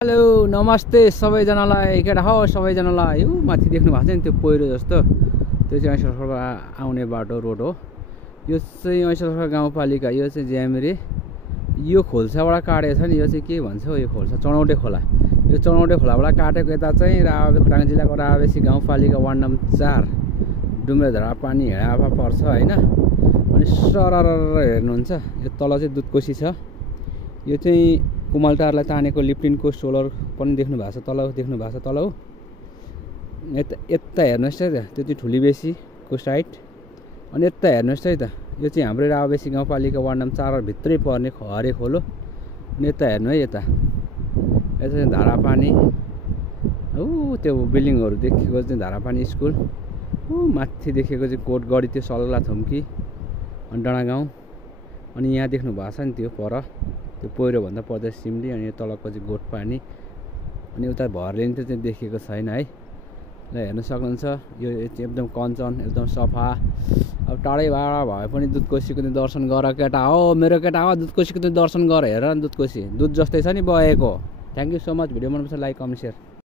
Hello नमस्ते सबैजनालाई केटा हो सबैजनालाई यो माथि देख्नु भएको छ नि त्यो पहिरो जस्तो त्यो चाहिँ ऐसरखोला आउने बाटो रोड हो। यो चाहिँ ऐसरखोला गाउँपालिका यो चाहिँ ज्यामिरे यो खोल्साबाट काटेको छ नि। यो चाहिँ के भन्छ यो खोल्सा चनौटे खोला। यो चनौटे खोलाबाट काटेको यता चाहिँ रावे खोटाङ जिल्लाको रावेसी गाउँपालिका वार्ड नम्बर 4 डुम्रेधरा पानी हेडाफा पर्छ हैन। अनि सरर हेर्नुहुन्छ यो तल चाहिँ दुधकोशी छ। यो चाहिँ कुमलटारलाई तानेको लिफ्टिनको सोलर पनि देख्नु भएको छ तल देख्नु भएको छ तल हो। यता हेर्नुहोस् है त त्यो चाहिँ ठुली बेसीको साइड। अनि यता हेर्नुहोस् है त यो चाहिँ हाम्रो रावेसी गाउँपालिका वार्ड नम्बर 4 भित्रै पर्ने हरे खोलो। अनि यता हेर्नु है यता चाहिँ धारापानी ऊ त्यो बिल्डिङहरू देखेको चाहिँ धारापानी स्कुल ऊ माथि देखेको चाहिँ कोटगढी त्यो सल्ला थुम्की अनि डाँडागाउँ। अनि यहाँ देख्नु भएको छ नि त्यो पर त्यो पहिरो भन्दा पर्दा सिमली अनि यो तलको चाहिँ गोठपानी अनि उता भरलेन चाहिँ देखेको छैन है। ल हेर्न सक्नुहुन्छ यो एकदम कञ्चन एकदम सफा। अब टाढैबाट भए पनि दुधकोशीको चाहिँ दर्शन गर केटा हो मेरो केटा हो दुधकोशीको चाहिँ दर्शन गर हेर दुधकोशी दुध जस्तै छ नि बहेको। Thank you so much video मनपर्छ लाइक कमेन्ट सेयर।